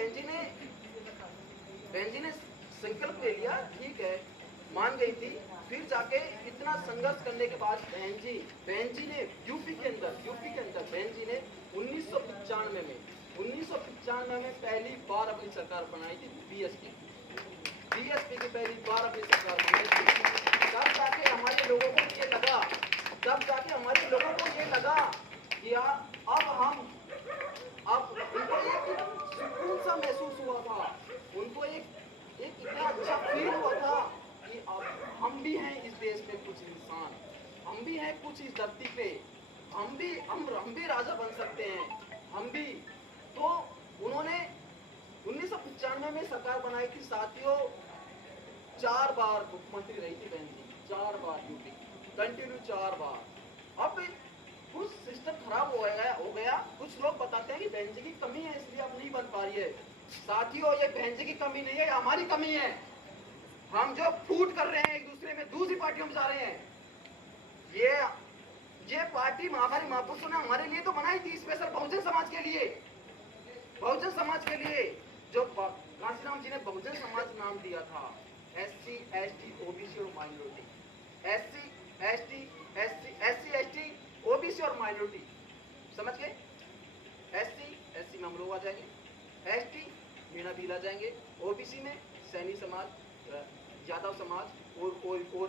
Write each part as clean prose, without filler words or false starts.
बहन जी ने संकल्प ले लिया, ठीक है, मान गई थी। फिर जाके इतना संघर्ष करने के बाद बहन जी ने यूपी के अंदर बहन जी ने 1995 में पहली बार अपनी सरकार बनाई थी। बीएसपी की पहली बार अपनी सरकार बनाई थी। तब जाके हमारे लोगों को ये लगा कि अब उनको एक सुकून सा महसूस हुआ था, उनको एक इतना अच्छा फील हुआ था कि अब हम भी हैं इस देश में कुछ इंसान, हम भी हैं कुछ इस धरती पे, हम भी राजा बन सकते हैं, हम भी। तो उन्होंने 1995 में सरकार बनाई थी साथियों। 4 बार मुख्यमंत्री रही थी बहन जी, 4 बार यूपी कंटिन्यू 4 बार। अब कुछ सिस्टम खराब हो गया। कुछ लोग बताते हैं कि बहन जी की कमी है इसलिए अब नहीं बन पा रही है। साथियों, ये बहन जी की कमी नहीं है, हमारी कमी है। हम जो फूट कर रहे हैं एक दूसरे में, दूसरी पार्टियों में जा रहे हैं। ये पार्टी हमारी महापुरुषों ने हमारे लिए तो बनाई थी, स्पेशल बहुजन समाज के लिए। जो कांशीराम जी ने बहुजन समाज नाम दिया था, SC ST OBC और माइनॉरिटी, SC ST OBC और माइनॉरिटी, समझ गए? SC में हम लोग आ जाएंगे, ST मीणा भील आ जाएंगे, OBC में सैनी समाज, यादव समाज और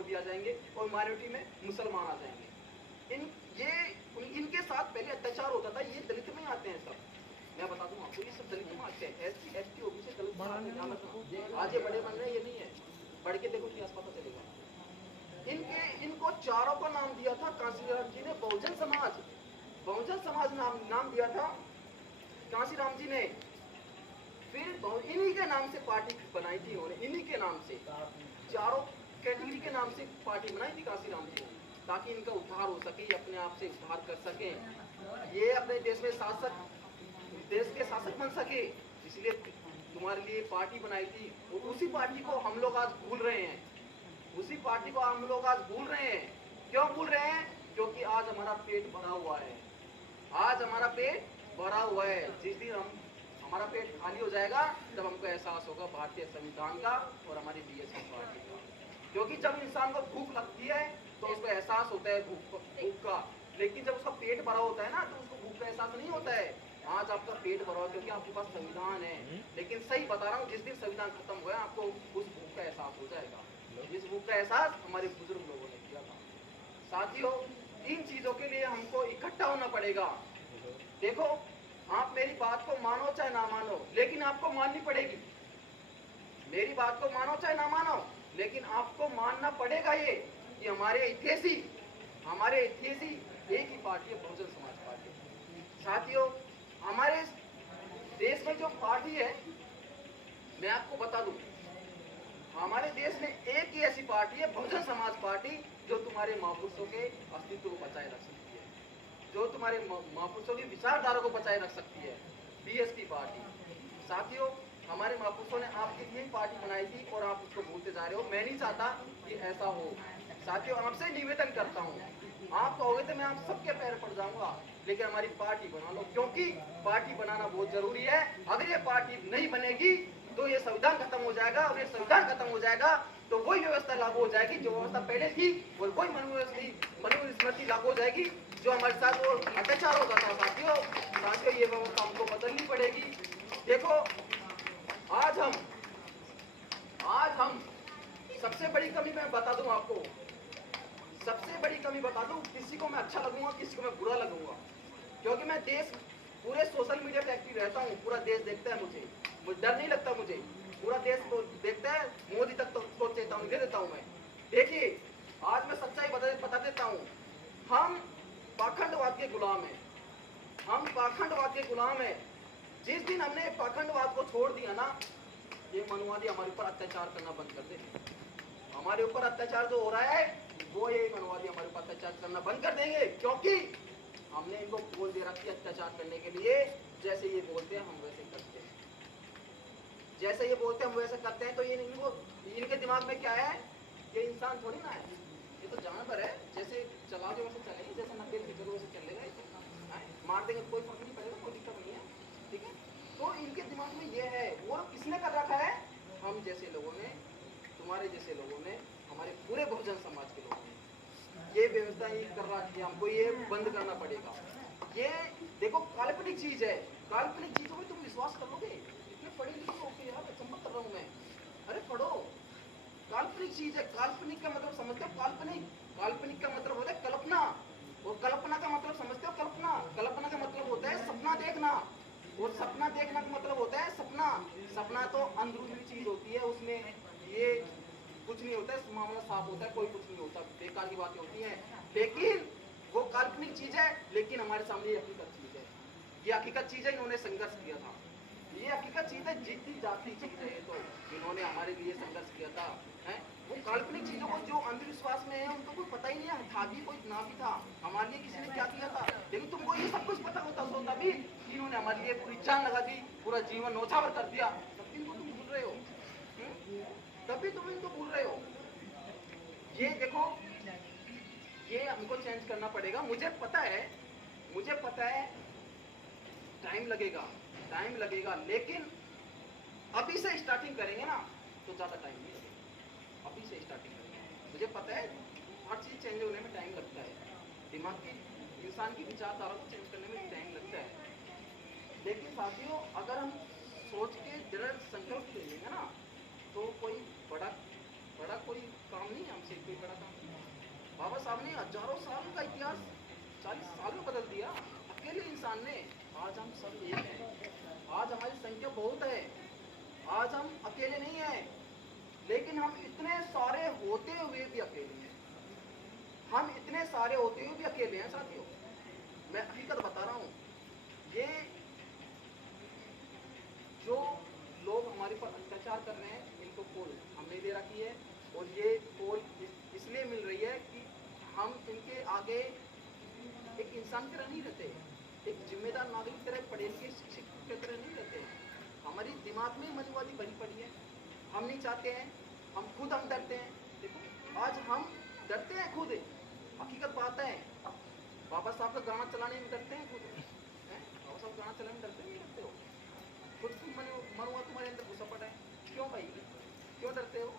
भी आ जाएंगे, और माइनॉरिटी में मुसलमान आ जाएंगे। इनके साथ पहले अत्याचार होता था। ये दलित में आते हैं सब, मैं बता दूं आपको, ये सब दलित में आते हैं। SC ST OBC दलित में आज ये बड़े बन रहे हैं, ये नहीं है, पढ़ के देखो इतिहास पता चलेगा। इनको चारों को नाम दिया था कांशीराम जी ने बहुजन समाज नाम दिया था कांशीराम जी ने। फिर इन्हीं के नाम से पार्टी बनाई थी उन्होंने, इन्हीं के नाम से, चारों कैटेगरी के नाम से पार्टी बनाई थी कांशीराम जी ने, ताकि इनका उद्धार हो सके, ये अपने आप से उद्धार कर सके, ये अपने देश के शासक बन सके। इसलिए तुम्हारे लिए पार्टी बनाई थी। और उसी पार्टी को हम लोग आज भूल रहे हैं, क्यों भूल रहे हैं? क्योंकि आज हमारा पेट भरा हुआ है। जिस दिन हमारा पेट खाली हो जाएगा तब हमको एहसास होगा भारतीय संविधान का और हमारी बीएसपी पार्टी का। क्योंकि जब इंसान को भूख लगती है तो उसको एहसास होता है भूख का, लेकिन जब उसका पेट भरा होता है ना तो उसको भूख का एहसास नहीं होता है। आज आपका पेट भरा हो क्योंकि आपके पास संविधान है, लेकिन सही बता रहा हूँ, जिस दिन संविधान खत्म हुआ आपको उस भूख का एहसास हो जाएगा। इस भूख का एहसास हमारे बुजुर्ग लोगों ने किया था। साथियों, इन चीजों के लिए हमको इकट्ठा होना पड़ेगा। देखो, आप मेरी बात को मानो चाहे ना मानो, लेकिन आपको माननी पड़ेगी। मेरी बात को मानो चाहे ना मानो, लेकिन आपको मानना पड़ेगा ये कि हमारे इतिहासी एक ही पार्टी है, बहुजन समाज पार्टी। साथियों, हमारे देश में जो पार्टी है, मैं आपको बता दूं, हमारे देश में एक ही ऐसी पार्टी है, बहुजन समाज पार्टी, जो तुम्हारे महापुरुषों के अस्तित्व को बचाए रख सकती है, जो तुम्हारे महापुरुषों की विचारधारा को बचाए रख सकती है, बीएसपी पार्टी। साथियों, हमारे महापुरुषों ने आपके लिए पार्टी बनाई थी और आप उसको भूलते जा रहे हो। मैं नहीं चाहता कि ऐसा हो। साथियों, आपसे निवेदन करता हूँ, आप कहोगे तो मैं आप सबके पैर पड़ जाऊंगा, लेकिन हमारी पार्टी बना लो, क्योंकि पार्टी बनाना बहुत जरूरी है। अगर ये पार्टी नहीं बनेगी तो ये संविधान खत्म हो जाएगा, और ये संविधान खत्म हो जाएगा तो वही व्यवस्था लागू हो जाएगी जो व्यवस्था पहले थी, और वही मनुस्मृति लागू हो जाएगी जो हमारे साथ वो अत्याचार होता था। साथियों, ये व्यवस्था हमको बदलनी पड़ेगी। देखो, आज हम सबसे बड़ी कमी मैं बता दूं आपको, किसी को मैं अच्छा लगूंगा, किसी को मैं बुरा लगूंगा, क्योंकि मैं पूरे सोशल मीडिया पे एक्टिव रहता हूँ। पूरा देश देखता है मुझे डर नहीं लगता, मुझे पूरा देश को देखता है। मोदी तक तो चेतावनी दे देता हूँ मैं। देखिए, आज मैं सच्चाई बता देता हूँ, हम पाखंडवाद के गुलाम हैं। जिस दिन हमने पाखंडवाद को छोड़ दिया ना, ये मनुवादी हमारे ऊपर अत्याचार करना बंद कर दे। हमारे ऊपर अत्याचार जो हो रहा है, वो ये मनुवादी हमारे ऊपर अत्याचार करना बंद कर देंगे, क्योंकि हमने इनको बोल दे रखी है अत्याचार करने के लिए। जैसे ये बोलते हैं हम वैसे करते हैं, तो ये इनके दिमाग में क्या है, ये इंसान थोड़ी ना है, ये तो जानवर है। जैसे चलाओगे वैसे चलेंगे, जैसे नब्बे की वैसे चलेगा, मार देंगे कोई फर्क नहीं पड़ेगा, कोई दिक्कत नहीं है, ठीक है। तो इनके दिमाग समाज में ये है, वो किसने कर रखा है? हम जैसे लोगों ने, तुम्हारे जैसे लोगों ने, हमारे पूरे बहुजन समाज के लोगों ने ये व्यवस्था ही कर रखी है। हमको ये बंद करना पड़ेगा। ये देखो काल्पनिक चीज है, काल्पनिक चीजों में तुम विश्वास करोगे? इतने पढ़े लिखे हो के यार, चमक कर रहा हूं मैं। अरे पढ़ो, काल्पनिक चीज है। काल्पनिक का मतलब समझते हो? काल्पनिक, काल्पनिक का मतलब होता है कल्पना, और कल्पना का मतलब समझते हो? कल्पना, कल्पना का मतलब होता है सपना देखना, और सपना देखना का मतलब होता है सपना। सपना तो अंदरूनी चीज होती है, उसमें ये कुछ नहीं होता है, मामला साफ होता है, कोई कुछ नहीं होता, बेकार की बातें होती हैं। लेकिन वो काल्पनिक चीज है, लेकिन हमारे सामने ये हकीकत चीज है। ये हकीकत चीज है, इन्होंने संघर्ष किया था। ये हकीकत चीज है, जीती जाती चीज है। तो इन्होंने हमारे लिए संघर्ष किया था, है? वो काल्पनिक चीजों को जो अंधविश्वास में है उनको कोई पता ही नहीं है, था भी कोई ना भी था, हमारे लिए किसी ने क्या किया था। लेकिन तुमको ये सब कुछ पता होता तो तभी इन्होंने हमारे लिए पूरी जान लगा दी, पूरा जीवन नौछावर कर दिया, तब इनको तुम भूल रहे हो। तभी तुम इनको भूल रहे हो। ये देखो, ये हमको चेंज करना पड़ेगा। मुझे पता है, मुझे पता है टाइम लगेगा, टाइम लगेगा, लेकिन अभी से स्टार्टिंग करेंगे ना तो ज्यादा टाइम नहीं लगेगा। अभी से स्टार्टिंग करेंगे। मुझे पता है हर चीज चेंज होने में टाइम लगता है, दिमाग की, इंसान की विचारधारा को चेंज करने में टाइम लगता है। लेकिन साथियों, अगर हम सोच के दृढ़ संकल्प ले लेंगे ना तो कोई बड़ा बड़ा कोई काम नहीं है हमसे, कोई बड़ा काम नहीं। बाबा साहब ने हजारों साल का इतिहास 40 साल में बदल दिया, अकेले इंसान ने। आज हम सब एक हैं, आज हमारी संख्या बहुत है, आज हम अकेले नहीं हैं, लेकिन हम इतने सारे होते हुए भी अकेले हैं। हम इतने सारे होते हुए भी अकेले हैं साथियों। मैं हकीकत बता रहा हूं, ये जो लोग हमारे पर अत्याचार कर रहे हैं, इनको पोल हमने दे रखी है, और ये पोल इसलिए मिल रही है कि हम इनके आगे एक इंसान की तरह नहीं रहते, एक जिम्मेदार नागरिक की तरह, पढ़े लिखे शिक्षक की तरह नहीं रहते। हमारी दिमाग में मनुवादी भरी पड़ी है, हम नहीं चाहते हैं, हम खुद हम डरते हैं। देखो आज हम डरते हैं खुद, हकीकत बात है। बाबा साहब का गाना चलाने में डरते हैं खुद, बाबा साहब गाना चलाने में डरते नहीं डरते हो? खुद मनुआ तुम्हारे अंदर घुसा पड़ा है, क्यों भाई, क्यों डरते हो?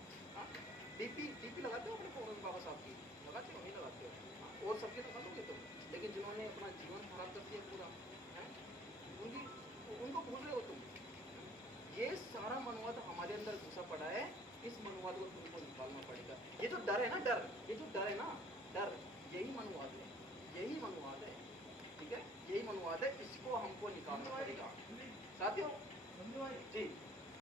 डीपी लगाते हो अपने फोन में बाबा साहब की? लगाते हो? नहीं लगाते हो? और सबके लगा दोगे तुम, लेकिन जिन्होंने अपना जीवन खराब कर दिया पूरा, उनको भूल रहे हो तुम। ये सारा मनुवाद हमारे अंदर घुसा पड़ा है, इस मनुवाद को तुमको निकालना पड़ेगा। ये जो डर है ना, डर, ये जो डर है ना, डर, यही मनुवाद है, यही मनुवाद है, ठीक है? यही मनुवाद है, इसको हमको निकालना पड़ेगा साथियों जी।